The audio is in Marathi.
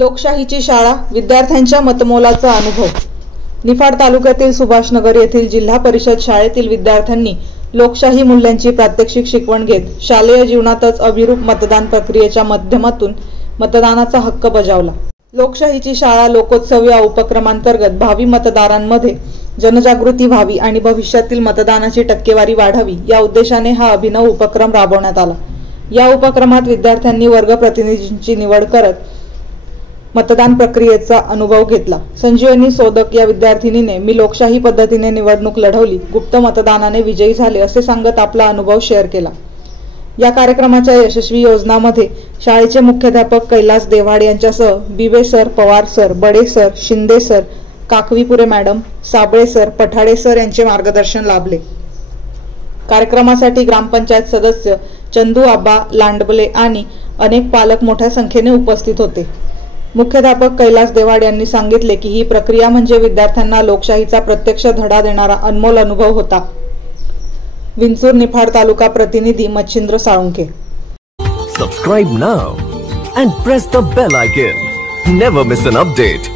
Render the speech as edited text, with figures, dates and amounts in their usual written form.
लोकशाहीची शाळा, विद्यार्थ्यांच्या मतमोलाचा अनुभव। निफाड तालुक्यातील सुभाषनगर येथील जिल्हा परिषद शाळेतील विद्यार्थ्यांनी लोकशाही मूल्यांची प्रात्यक्षिक शिकवण घेत शालेय जीवनातच अभिरूप मतदान प्रक्रियेच्या माध्यमातून मतदानाचा हक्क बजावला। लोकशाहीची शाळा लोकोत्सव या उपक्रमांतर्गत भावी मतदारांमध्ये जनजागृती व्हावी आणि भविष्यातील मतदानाची टक्केवारी वाढावी या उद्देशाने हा अभिनव उपक्रम राबवण्यात आला। या उपक्रमात विद्यार्थ्यांनी वर्ग प्रतिनिधींची निवड करत मतदान प्रक्रियेचा अनुभव घेतला। संजीवनी सोदक या विद्यार्थिनीने मी लोकशाही पद्धतीने निवडणूक लढवली, गुप्त मतदानाने विजयी झाले असे सांगत आपला अनुभव शेअर केला। या कार्यक्रमाच्या यशस्वी योजनामध्ये शाळेचे मुख्याध्यापक कैलास देवाड यांच्यासह Bibe sir, Pawar sir, Bade sir, Shinde sir, Kakvipure madam, Sable sir, Pathade sir यांचे मार्गदर्शन लाभले। कार्यक्रमासाठी ग्रामपंचायत सदस्य चंदू आबा लांडबले आणि अनेक पालक मोठ्या संख्येने उपस्थित होते। मुख्याध्यापक कैलास देवाड यांनी सांगितले की ही प्रक्रिया म्हणजे विद्यार्थ्यांना लोकशाहीचा प्रत्यक्ष धडा देणारा अनमोल अनुभव होता। विंचूर निफाड तालुका प्रतिनिधी Machhindra Salunkhe. Subscribe now and press the bell icon. Never miss an update.